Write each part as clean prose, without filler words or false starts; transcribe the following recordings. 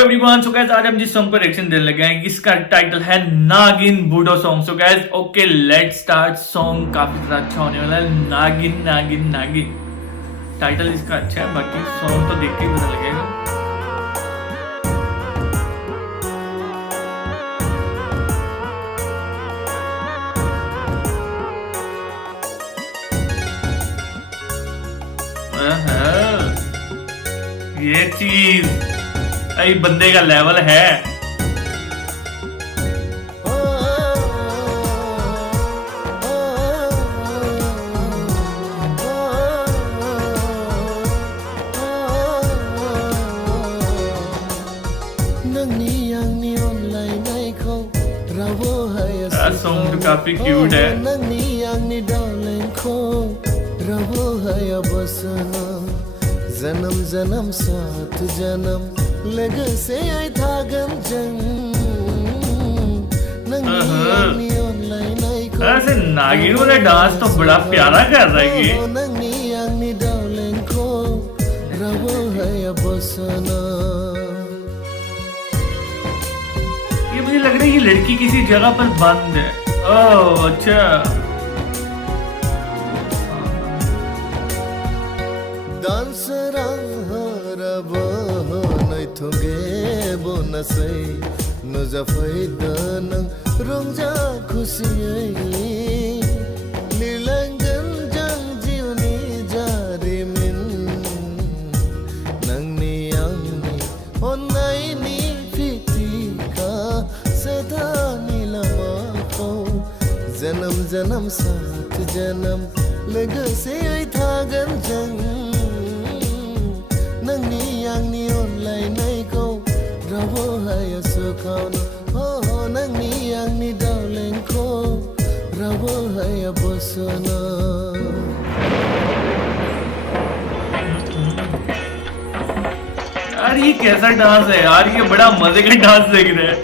Everyone, so guys आज हम जिस सॉन्ग पर रिएक्शन देने लगे हैं इसका टाइटल है नागिन Bodo song. So guys okay let's start. Song काफी ज्यादा अच्छा होने वाला है। नागिन नागिन नागिन टाइटल इसका अच्छा है, बाकी सॉन्ग तो देख के ही पता लगेगा। ये चीज भाई बंदे का लेवल है। सॉन्ग तो काफी क्यूट है। जन्म जन्म साथ जन्म लग से आई था गम जंग ऐसे नागिन वाला डांस तो बड़ा प्यारा कर रहा है ये। मुझे लग रहा है ये लड़की किसी जगह पर बंद है। ओह अच्छा, थुगे बोनसै नुजाफैदों रंजा खुसियै लिरलांगोन जों जिउनि जारिमिन नोंनि आंनि अननायनि फिथिखा सदानि लामाखौ जोनोम जोनोम साथ जोनोम लोगोसेयै थागोन जों नोंनि आंनि अनलायनायखौ रावबो हाया सोखावनो हो नोंनि आंनि दावलेंखौ रावबो हाया बोसोनो। यार ये कैसा डांस है यार, ये बड़ा मजे का डांस देख रहे हैं।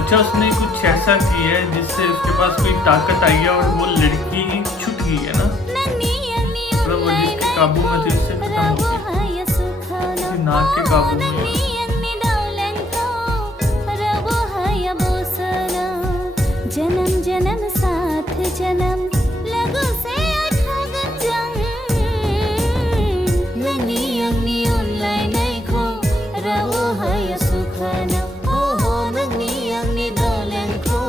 अच्छा, उसने कुछ ऐसा किया है जिससे उसके पास कोई ताकत आई है और वो लड़की छूट गई है ना, मतलब वो जिसके काबू में थी उससे खत्म हो गई, नाक के काबू में। जन्म जन्म साथ जन्म लगो से अठागन जंग नंगी अंगी अनलायनायखौ रावो हाया सुखानो हो नंगी अंगी दावलेंखौ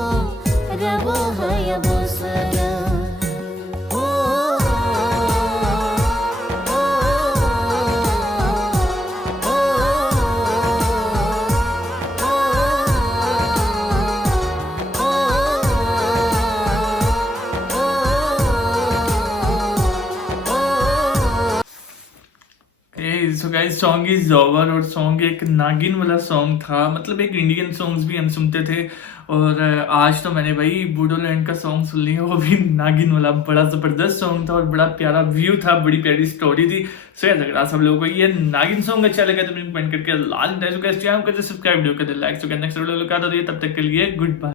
रावो हाया बोसोनो। So guys song is over. और सॉन्ग एक नागिन वाला सॉन्ग था, मतलब एक इंडियन सॉन्ग्स भी हम सुनते थे, और आज तो मैंने भाई बूडोलैंड का सॉन्ग सुन लिया, वो भी नागिन वाला। बड़ा जबरदस्त सॉन्ग था और बड़ा प्यारा व्यू था, बड़ी प्यारी स्टोरी थी। सो यार अगर आप सब लोगों को ये नागिन सॉन्ग अच्छा लगा तो कमेंट करके लाजमी सब्सक्राइब वीडियो कर दे, लाइक। सो नेक्स्ट वीडियो तब तक के लिए गुड बाय।